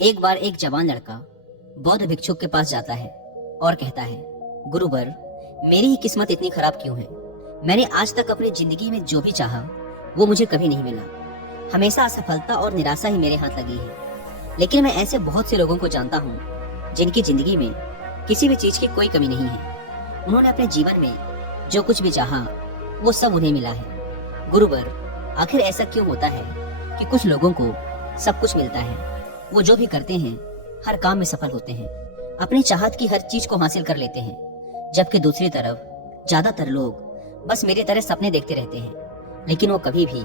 एक बार एक जवान लड़का बौद्ध भिक्षुक के पास जाता है और कहता है, गुरुवर, मेरी ही किस्मत इतनी खराब क्यों है। मैंने आज तक अपनी जिंदगी में जो भी चाहा वो मुझे कभी नहीं मिला। हमेशा असफलता और निराशा ही मेरे हाथ लगी है। लेकिन मैं ऐसे बहुत से लोगों को जानता हूँ जिनकी जिंदगी में किसी भी चीज की कोई कमी नहीं है। उन्होंने अपने जीवन में जो कुछ भी चाहा वो सब उन्हें मिला है। गुरुवर, आखिर ऐसा क्यों होता है कि कुछ लोगों को सब कुछ मिलता है, वो जो भी करते हैं हर काम में सफल होते हैं, अपनी चाहत की हर चीज को हासिल कर लेते हैं, जबकि दूसरी तरफ ज्यादातर लोग बस मेरी तरह सपने देखते रहते हैं, लेकिन वो कभी भी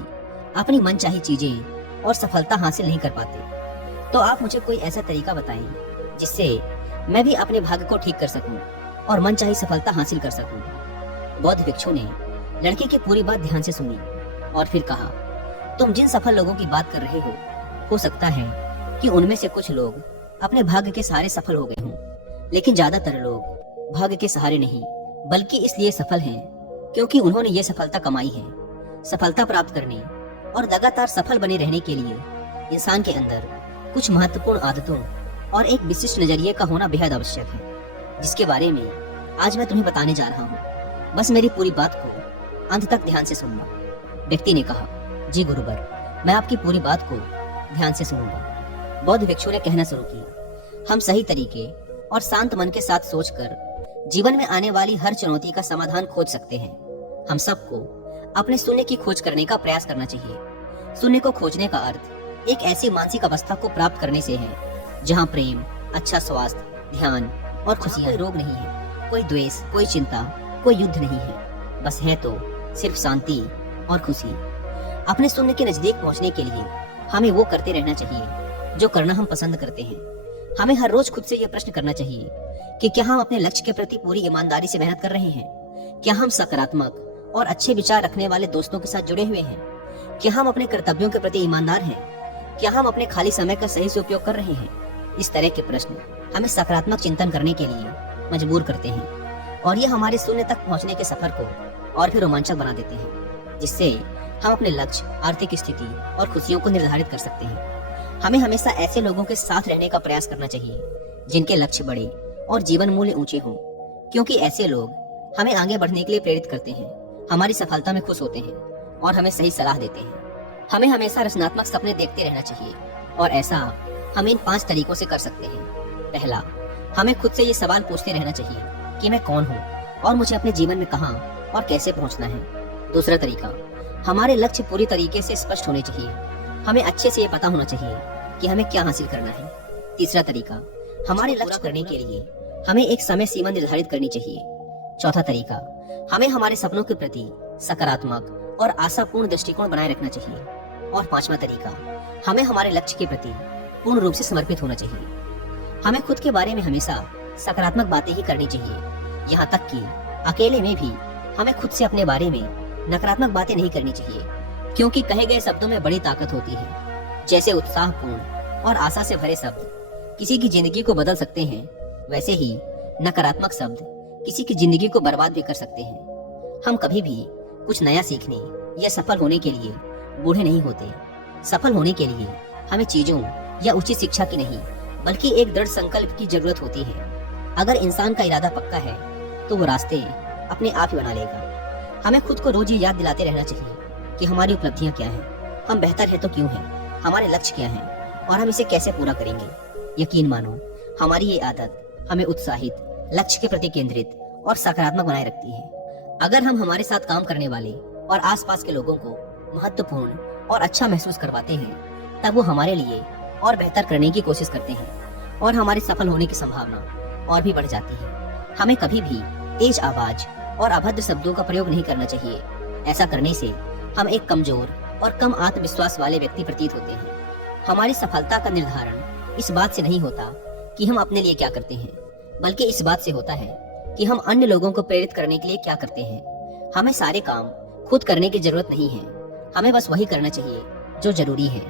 अपनी मनचाही चीजें और सफलता हासिल नहीं कर पाते। तो आप मुझे कोई ऐसा तरीका बताएं जिससे मैं भी अपने भाग्य को ठीक कर सकूं और मनचाही सफलता हासिल कर सकूं। बौद्ध भिक्षु ने लड़के की पूरी बात ध्यान से सुनी और फिर कहा, तुम जिन सफल लोगों की बात कर रहे हो सकता है कि उनमें से कुछ लोग अपने भाग्य के सहारे सफल हो गए हों, लेकिन ज्यादातर लोग भाग्य के सहारे नहीं बल्कि इसलिए सफल हैं क्योंकि उन्होंने ये सफलता कमाई है। सफलता प्राप्त करने और लगातार सफल बने रहने के लिए इंसान के अंदर कुछ महत्वपूर्ण आदतों और एक विशिष्ट नजरिए का होना बेहद आवश्यक है, जिसके बारे में आज मैं तुम्हें बताने जा रहा हूँ। बस मेरी पूरी बात को अंत तक ध्यान से सुनना। व्यक्ति ने कहा, जी गुरुवर, मैं आपकी पूरी बात को ध्यान से सुनूंगा। बौद्ध भिक्षु ने कहना शुरू किया, हम सही तरीके और शांत मन के साथ सोचकर जीवन में आने वाली हर चुनौती का समाधान खोज सकते हैं। हम सबको अपने शून्य की खोज करने का प्रयास करना चाहिए। शून्य को खोजने का अर्थ एक ऐसी मानसिक अवस्था को प्राप्त करने से है जहाँ प्रेम, अच्छा स्वास्थ्य, ध्यान और खुशियां, कोई रोग नहीं है, कोई द्वेष, कोई चिंता, कोई युद्ध नहीं है, बस है तो सिर्फ शांति और खुशी। अपने शून्य के नजदीक पहुंचने के लिए हमें वो करते रहना चाहिए जो करना हम पसंद करते हैं। हमें हर रोज खुद से यह प्रश्न करना चाहिए कि क्या हम अपने लक्ष्य के प्रति पूरी ईमानदारी से मेहनत कर रहे हैं? क्या हम सकारात्मक और अच्छे विचार रखने वाले दोस्तों के साथ जुड़े हुए हैं? क्या हम अपने कर्तव्यों के प्रति ईमानदार हैं? क्या हम अपने खाली समय का सही से उपयोग कर रहे हैं? इस तरह के प्रश्न हमें सकारात्मक चिंतन करने के लिए मजबूर करते हैं और ये हमारे शून्य तक पहुंचने के सफर को और भी रोमांचक बना देते हैं, जिससे हम अपने लक्ष्य, आर्थिक स्थिति और खुशियों को निर्धारित कर सकते हैं। हमें हमेशा ऐसे लोगों के साथ रहने का प्रयास करना चाहिए जिनके लक्ष्य बड़े और जीवन मूल्य ऊंचे हों, क्योंकि ऐसे लोग हमें आगे बढ़ने के लिए प्रेरित करते हैं, हमारी सफलता में खुश होते हैं और हमें सही सलाह देते हैं। हमें हमेशा रचनात्मक सपने देखते रहना चाहिए और ऐसा हम इन 5 तरीकों से कर सकते हैं। पहला, हमें खुद से ये सवाल पूछते रहना चाहिए कि मैं कौन हूँ और मुझे अपने जीवन में कहाँ और कैसे पहुँचना है। दूसरा तरीका, हमारे लक्ष्य पूरी तरीके से स्पष्ट होने चाहिए। हमें अच्छे से ये पता होना चाहिए कि हमें क्या हासिल करना है। तीसरा तरीका, हमारे लक्ष्य करने के लिए हमें एक समय सीमा निर्धारित करनी चाहिए। चौथा तरीका, हमें हमारे सपनों के प्रति सकारात्मक और आशापूर्ण दृष्टिकोण बनाए रखना चाहिए। और पांचवा तरीका, हमें हमारे लक्ष्य के प्रति पूर्ण रूप से समर्पित होना चाहिए। हमें खुद के बारे में हमेशा सकारात्मक बातें ही करनी चाहिए, यहाँ तक कि अकेले में भी हमें खुद से अपने बारे में नकारात्मक बातें नहीं करनी चाहिए, क्योंकि कहे गए शब्दों में बड़ी ताकत होती है। जैसे उत्साहपूर्ण और आशा से भरे शब्द किसी की जिंदगी को बदल सकते हैं, वैसे ही नकारात्मक शब्द किसी की जिंदगी को बर्बाद भी कर सकते हैं। हम कभी भी कुछ नया सीखने या सफल होने के लिए बूढ़े नहीं होते। सफल होने के लिए हमें चीजों या उचित शिक्षा की नहीं बल्कि एक दृढ़ संकल्प की जरूरत होती है। अगर इंसान का इरादा पक्का है तो वो रास्ते अपने आप ही बना लेगा। हमें खुद को रोज ये याद दिलाते रहना चाहिए कि हमारी उपलब्धियां क्या हैं, हम बेहतर है तो क्यों हैं, हमारे लक्ष्य क्या हैं और हम इसे कैसे पूरा करेंगे। यकीन मानो, हमारी ये आदत हमें उत्साहित, लक्ष्य के प्रति केंद्रित और सकारात्मक बनाए रखती है। अगर हम हमारे साथ काम करने वाले और आसपास के लोगों को महत्वपूर्ण और अच्छा महसूस करवाते हैं, तब वो हमारे लिए और बेहतर करने की कोशिश करते हैं और हमारे सफल होने की संभावना और भी बढ़ जाती है। हमें कभी भी तेज आवाज और अभद्र शब्दों का प्रयोग नहीं करना चाहिए। ऐसा करने से हम एक कमजोर और कम आत्मविश्वास वाले व्यक्ति प्रतीत होते हैं। हमारी सफलता का निर्धारण इस बात से नहीं होता कि हम अपने लिए क्या करते हैं, बल्कि इस बात से होता है कि हम अन्य लोगों को प्रेरित करने के लिए क्या करते हैं। हमें सारे काम खुद करने की जरूरत नहीं है, हमें बस वही करना चाहिए जो जरूरी है।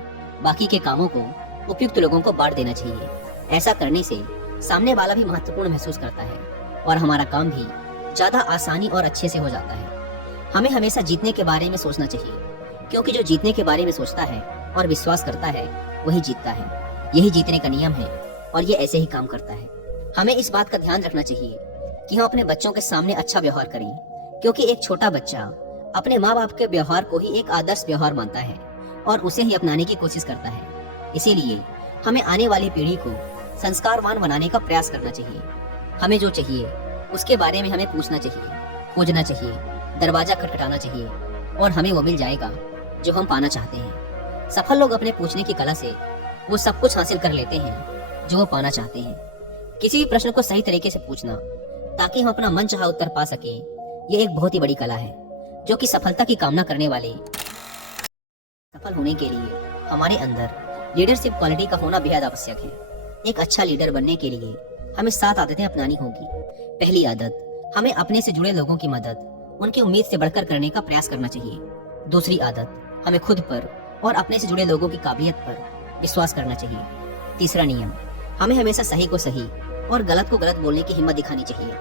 बाकी के कामों को उपयुक्त लोगों को बांट देना चाहिए। ऐसा करने से सामने वाला भी महत्वपूर्ण महसूस करता है और हमारा काम भी ज्यादा आसानी और अच्छे से हो जाता है। हमें हमेशा जीतने के बारे में सोचना चाहिए, क्योंकि जो जीतने के बारे में सोचता है और विश्वास करता है वही जीतता है। यही जीतने का नियम है और ये ऐसे ही काम करता है। हमें इस बात का ध्यान रखना चाहिए कि हम अपने बच्चों के सामने अच्छा व्यवहार करें, क्योंकि एक छोटा बच्चा अपने माँ बाप के व्यवहार को ही एक आदर्श व्यवहार मानता है और उसे ही अपनाने की कोशिश करता है। इसीलिए हमें आने वाली पीढ़ी को संस्कारवान बनाने का प्रयास करना चाहिए। हमें जो चाहिए उसके बारे में हमें पूछना चाहिए, खोजना चाहिए, दरवाजा खटखटाना चाहिए और हमें वो मिल जाएगा जो हम पाना चाहते हैं। सफल लोग अपने पूछने की कला से वो सब कुछ हासिल कर लेते हैं जो वो पाना चाहते हैं। किसी भी प्रश्न को सही तरीके से पूछना ताकि हम अपना मन चाहा उत्तर पा सके, ये एक बहुत ही बड़ी कला है जो कि सफलता की कामना करने वाले सफल होने के लिए हमारे अंदर लीडरशिप क्वालिटी का होना बेहद आवश्यक है। एक अच्छा लीडर बनने के लिए हमें 7 आदतें अपनानी होगी। पहली आदत, हमें अपने से जुड़े लोगों की मदद उनकी उम्मीद से बढ़कर करने का प्रयास करना चाहिए। दूसरी आदत, हमें खुद पर और अपने से जुड़े लोगों की काबिलियत पर विश्वास करना चाहिए। तीसरा नियम, हमें हमेशा सही को सही और गलत को गलत बोलने की हिम्मत दिखानी चाहिए।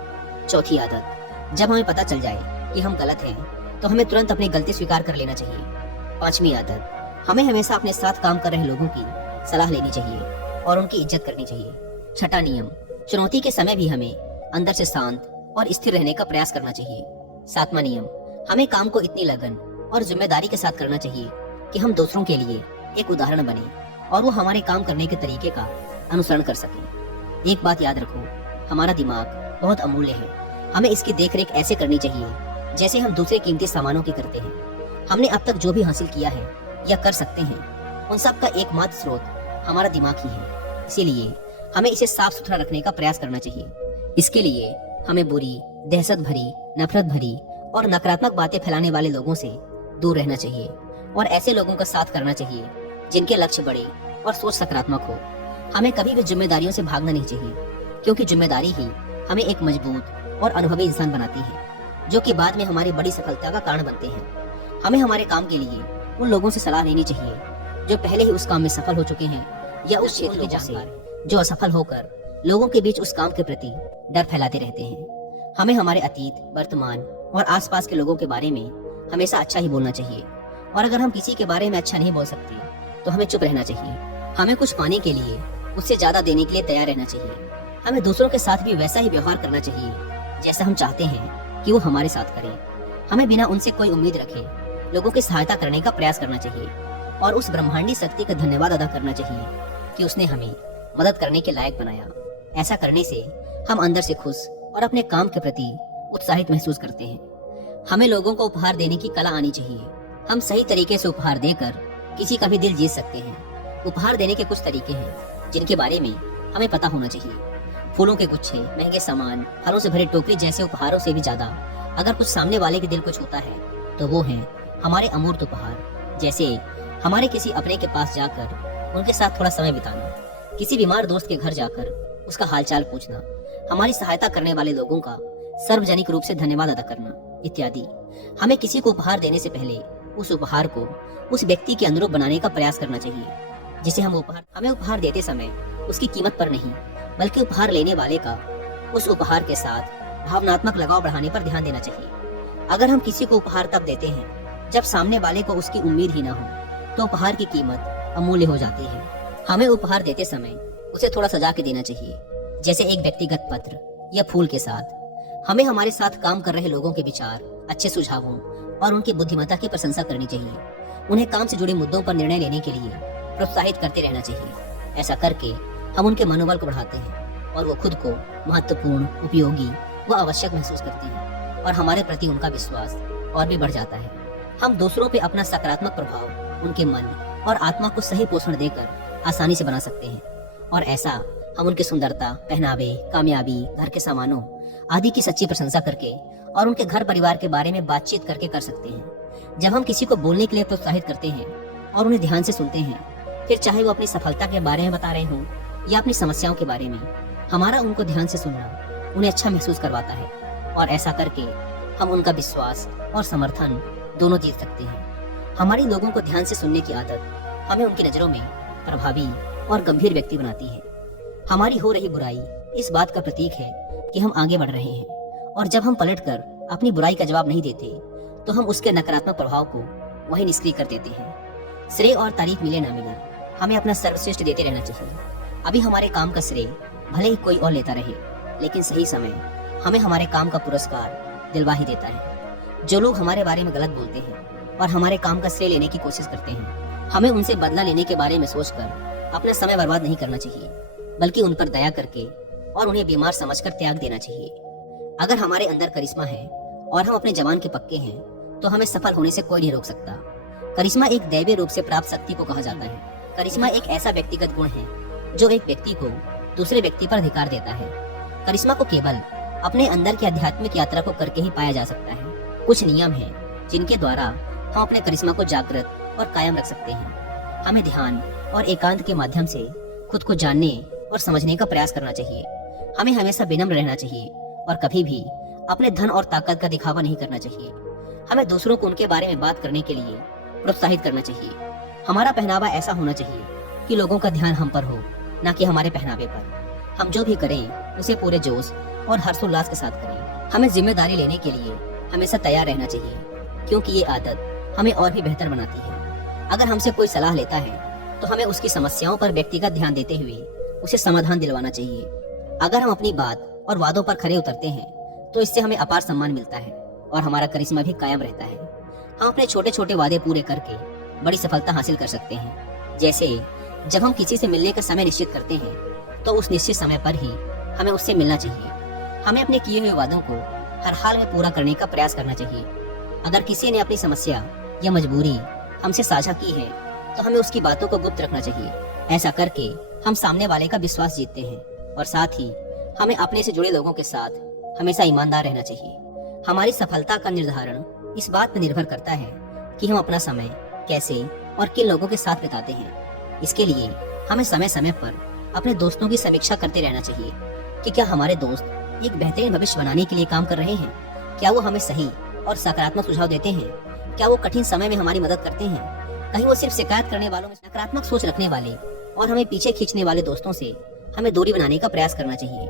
चौथी आदत, जब हमें पता चल जाए कि हम गलत हैं तो हमें तुरंत अपनी गलती स्वीकार कर लेना चाहिए। पांचवी आदत, हमें हमेशा अपने साथ काम कर रहे लोगों की सलाह लेनी चाहिए और उनकी इज्जत करनी चाहिए। छठा नियम, चुनौती के समय भी हमें अंदर से शांत और स्थिर रहने का प्रयास करना चाहिए। सातवां नियम, हमें काम को इतनी लगन और जिम्मेदारी के साथ करना चाहिए कि हम दूसरों के लिए एक उदाहरण बने और वो हमारे काम करने के तरीके का अनुसरण कर सके। एक बात याद रखो, हमारा दिमाग बहुत अमूल्य है। हमें इसकी देखरेख ऐसे करनी चाहिए जैसे हम दूसरे कीमती सामानों की करते हैं। हमने अब तक जो भी हासिल किया है या कर सकते हैं, उन सब का एकमात्र स्रोत हमारा दिमाग ही है। इसीलिए हमें इसे साफ सुथरा रखने का प्रयास करना चाहिए। इसके लिए हमें बुरी, दहशत भरी, नफरत भरी और नकारात्मक बातें फैलाने वाले लोगों से दूर रहना चाहिए और ऐसे लोगों का साथ करना चाहिए जिनके लक्ष्य बड़े और सोच सकारात्मक हो। हमें कभी भी जिम्मेदारियों से भागना नहीं चाहिए, क्योंकि जिम्मेदारी ही हमें एक मजबूत और अनुभवी इंसान बनाती है, जो कि बाद में हमारी बड़ी सफलता का कारण बनते हैं। हमें हमारे काम के लिए उन लोगों से सलाह लेनी चाहिए जो पहले ही उस काम में सफल हो चुके हैं या उस क्षेत्र के जानकार जो असफल होकर लोगों के बीच उस काम के प्रति डर फैलाते रहते हैं। हमें हमारे अतीत, वर्तमान और आसपास के लोगों के बारे में हमेशा अच्छा ही बोलना चाहिए और अगर हम किसी के बारे में अच्छा नहीं बोल सकते तो हमें चुप रहना चाहिए। हमें कुछ पाने के लिए उससे ज्यादा देने के लिए तैयार रहना चाहिए। हमें दूसरों के साथ भी वैसा ही व्यवहार करना चाहिए जैसा हम चाहते हैं कि वो हमारे साथ करें। हमें बिना उनसे कोई उम्मीद रखे लोगों की सहायता करने का प्रयास करना चाहिए और उस ब्रह्मांडी शक्ति का धन्यवाद अदा करना चाहिए कि उसने हमें मदद करने के लायक बनाया। ऐसा करने से हम अंदर से खुश और अपने काम के प्रति उत्साहित महसूस करते हैं। हमें लोगों को उपहार देने की कला आनी चाहिए। हम सही तरीके से उपहार देकर किसी का भी दिल जीत सकते हैं। उपहार देने के कुछ तरीके हैं जिनके बारे में हमें पता होना चाहिए। फूलों के गुच्छे, महंगे सामान, फलों से भरे टोकरी जैसे उपहारों से भी ज्यादा अगर कुछ सामने वाले के दिल को छूता है तो वो है हमारे अमूर्त उपहार। जैसे हमारे किसी अपने के पास जाकर उनके साथ थोड़ा समय बिताना, किसी बीमार दोस्त के घर जाकर उसका हालचाल पूछना, हमारी सहायता करने वाले लोगों का सार्वजनिक रूप से धन्यवाद अदा करना इत्यादि। हमें किसी को उपहार देने से पहले उस उपहार को उस व्यक्ति के अनुरूप बनाने का प्रयास करना चाहिए जिसे हमें उपहार देते समय उसकी कीमत पर नहीं बल्कि उपहार लेने वाले का उस उपहार के साथ भावनात्मक लगाव बढ़ाने पर ध्यान देना चाहिए। अगर हम किसी को उपहार तब देते हैं जब सामने वाले को उसकी उम्मीद ही ना हो तो उपहार की कीमत अमूल्य हो जाती है। हमें उपहार देते समय उसे थोड़ा सजा के देना चाहिए, जैसे एक व्यक्तिगत पत्र या फूल के साथ। हमें हमारे साथ काम कर रहे लोगों के विचार, अच्छे सुझावों और उनकी बुद्धिमत्ता की प्रशंसा करनी चाहिए। उन्हें काम से जुड़े मुद्दों पर निर्णय लेने के लिए प्रोत्साहित करते रहना चाहिए। ऐसा करके हम उनके मनोबल को बढ़ाते हैं और वो खुद को महत्वपूर्ण, उपयोगी व आवश्यक महसूस करते हैं और हमारे प्रति उनका विश्वास और भी बढ़ जाता है। हम दूसरों पे अपना सकारात्मक प्रभाव उनके मन और आत्मा को सही पोषण देकर आसानी से बना सकते हैं और ऐसा हम उनकी सुंदरता, पहनावे, कामयाबी, घर के सामानों आदि की सच्ची प्रशंसा करके और उनके घर परिवार के बारे में बातचीत करके कर सकते हैं। जब हम किसी को बोलने के लिए प्रोत्साहित करते हैं और उन्हें ध्यान से सुनते हैं, फिर चाहे वो अपनी सफलता के बारे में बता रहे हों या अपनी समस्याओं के बारे में, हमारा उनको ध्यान से सुनना उन्हें अच्छा महसूस करवाता है और ऐसा करके हम उनका विश्वास और समर्थन दोनों जीत सकते हैं। हमारी लोगों को ध्यान से सुनने की आदत हमें उनकी नजरों में प्रभावी और गंभीर व्यक्ति बनाती है। हमारी हो रही बुराई इस बात का प्रतीक है कि हम आगे बढ़ रहे हैं और जब हम पलटकर अपनी बुराई का जवाब नहीं देते तो हम उसके नकारात्मक प्रभाव को वही निष्क्रिय कर देते हैं। श्रेय और तारीफ मिले ना मिले, हमें अपना सर्वश्रेष्ठ देते रहना चाहिए। अभी हमारे काम का श्रेय भले ही कोई और लेता रहे, लेकिन सही समय हमें हमारे काम का पुरस्कार दिलवा ही देता है। जो लोग हमारे बारे में गलत बोलते हैं और हमारे काम का श्रेय लेने की कोशिश करते हैं, हमें उनसे बदला लेने के बारे में सोचकर अपना समय बर्बाद नहीं करना चाहिए, बल्कि उन पर दया करके और उन्हें बीमार समझकर त्याग देना चाहिए। अगर हमारे अंदर करिश्मा है और हम अपने जवान के पक्के हैं, तो हमें सफल होने से कोई नहीं रोक सकता। करिश्मा एक दैवीय रूप से प्राप्त शक्ति को कहा जाता है। करिश्मा एक ऐसा व्यक्तिगत गुण है जो एक व्यक्ति को दूसरे व्यक्ति पर अधिकार देता है। करिश्मा को केवल अपने अंदर की आध्यात्मिक यात्रा को करके ही पाया जा सकता है। कुछ नियम हैं जिनके द्वारा हम अपने करिश्मा को जागृत और कायम रख सकते हैं। हमें ध्यान और एकांत के माध्यम से खुद को जानने और समझने का प्रयास करना चाहिए। हमें हमेशा विनम्र रहना चाहिए और कभी भी अपने धन और ताकत का दिखावा नहीं करना चाहिए। हमें दूसरों को उनके बारे में बात करने के लिए प्रोत्साहित करना चाहिए। हमारा पहनावा ऐसा होना चाहिए कि लोगों का ध्यान हम पर हो, न कि हमारे पहनावे पर। हम जो भी करें उसे पूरे जोश और हर्षोल्लास के साथ करें। हमें जिम्मेदारी लेने के लिए हमेशा तैयार रहना चाहिए, क्योंकि ये आदत हमें और भी बेहतर बनाती है। अगर हमसे कोई सलाह लेता है तो हमें उसकी समस्याओं पर व्यक्तिगत ध्यान देते हुए उसे समाधान दिलवाना चाहिए। अगर हम अपनी बात और वादों पर खरे उतरते हैं तो इससे हमें अपार सम्मान मिलता है और हमारा करिश्मा भी कायम रहता है। हम अपने छोटे छोटे वादे पूरे करके बड़ी सफलता हासिल कर सकते हैं। जैसे जब हम किसी से मिलने का समय निश्चित करते हैं तो उस निश्चित समय पर ही हमें उससे मिलना चाहिए। हमें अपने किए हुए वादों को हर हाल में पूरा करने का प्रयास करना चाहिए। अगर किसी ने अपनी समस्या या मजबूरी हमसे साझा की है तो हमें उसकी बातों को गुप्त रखना चाहिए। ऐसा करके हम सामने वाले का विश्वास जीतते हैं और साथ ही हमें अपने से जुड़े लोगों के साथ हमेशा ईमानदार रहना चाहिए। हमारी सफलता का निर्धारण इस बात पर निर्भर करता है कि हम अपना समय कैसे और किन लोगों के साथ बिताते हैं। इसके लिए हमें समय समय पर अपने दोस्तों की समीक्षा करते रहना चाहिए कि क्या हमारे दोस्त एक बेहतरीन भविष्य बनाने के लिए काम कर रहे हैं, क्या वो हमें सही और सकारात्मक सुझाव देते हैं, क्या वो कठिन समय में हमारी मदद करते हैं। कहीं वो सिर्फ शिकायत करने वालों में नकारात्मक सोच रखने वाले और हमें पीछे खींचने वाले दोस्तों से हमें दूरी बनाने का प्रयास करना चाहिए।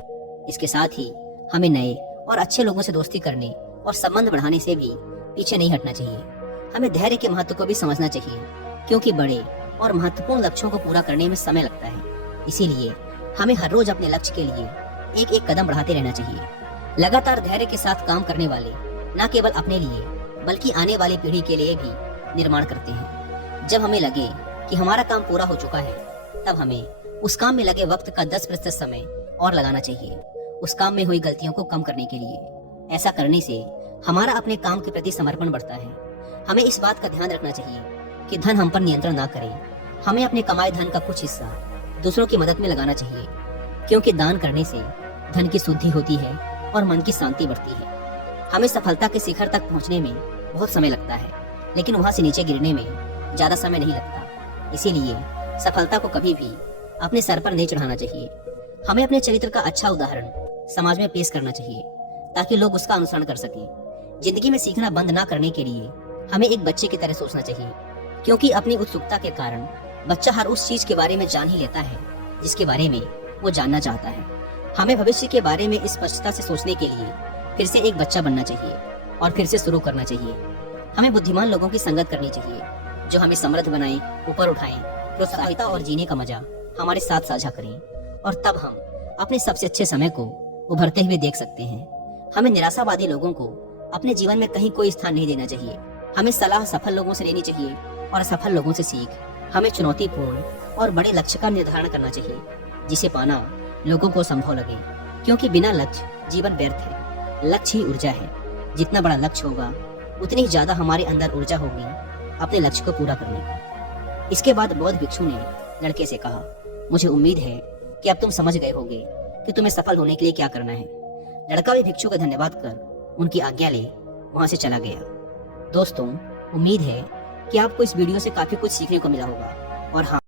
इसके साथ ही हमें नए और अच्छे लोगों से दोस्ती करने और संबंध बढ़ाने से भी पीछे नहीं हटना चाहिए। हमें धैर्य के महत्व को भी समझना चाहिए, क्योंकि बड़े और महत्वपूर्ण लक्ष्यों को पूरा करने में समय लगता है। इसीलिए हमें हर रोज अपने लक्ष्य के लिए एक एक कदम बढ़ाते रहना चाहिए। लगातार धैर्य के साथ काम करने वाले न केवल अपने लिए बल्कि आने वाली पीढ़ी के लिए भी निर्माण करते हैं। जब हमें लगे कि हमारा काम पूरा हो चुका है, तब हमें उस काम में लगे वक्त का 10% समय और लगाना चाहिए, उस काम में हुई गलतियों को कम करने के लिए। ऐसा करने से हमारा अपने काम के प्रति समर्पण बढ़ता है। हमें इस बात का ध्यान रखना चाहिए कि धन हम पर नियंत्रण ना करे। हमें अपने कमाए धन का कुछ हिस्सा दूसरों की मदद में लगाना चाहिए, क्योंकि दान करने से धन की शुद्धि होती है और मन की शांति बढ़ती है। हमें सफलता के शिखर तक पहुंचने में बहुत समय लगता है, लेकिन वहां से नीचे गिरने में ज्यादा समय नहीं लगता। इसीलिए सफलता को कभी भी अपने सर पर नहीं चढ़ाना चाहिए। हमें अपने चरित्र का अच्छा उदाहरण समाज में पेश करना चाहिए ताकि लोग उसका अनुसरण कर सकें। जिंदगी में सीखना बंद ना करने के लिए हमें एक बच्चे की तरह सोचना चाहिए, क्योंकि अपनी उत्सुकता के कारण बच्चा हर उस चीज के बारे में जान ही लेता है जिसके बारे में वो जानना चाहता है। हमें भविष्य के बारे में स्पष्टता से सोचने के लिए फिर से एक बच्चा बनना चाहिए और फिर से शुरू करना चाहिए। हमें बुद्धिमान लोगों की संगत करनी चाहिए जो हमें समृद्ध बनाएं, ऊपर उठाएं, प्रोत्साहित और जीने का मजा हमारे साथ साझा करें, और तब हम अपने सबसे अच्छे समय को उभरते हुए देख सकते हैं। हमें निराशावादी लोगों को अपने जीवन में कहीं कोई स्थान नहीं देना चाहिए। हमें सलाह सफल लोगों से लेनी चाहिए और असफल लोगों से सीख। हमें चुनौतीपूर्ण और बड़े लक्ष्य का निर्धारण करना चाहिए जिसे पाना लोगों को संभव लगे, क्योंकि बिना लक्ष्य जीवन व्यर्थ है। लक्ष्य ही ऊर्जा है। जितना बड़ा लक्ष्य होगा उतनी ही ज्यादा हमारे अंदर ऊर्जा होगी अपने लक्ष्य को पूरा करने की। इसके बाद बौद्ध भिक्षु ने लड़के से कहा, मुझे उम्मीद है कि अब तुम समझ गए होगे कि तुम्हें सफल होने के लिए क्या करना है। लड़का भी भिक्षु का धन्यवाद कर उनकी आज्ञा ले वहां से चला गया। दोस्तों, उम्मीद है कि आपको इस वीडियो से काफी कुछ सीखने को मिला होगा। और हाँ,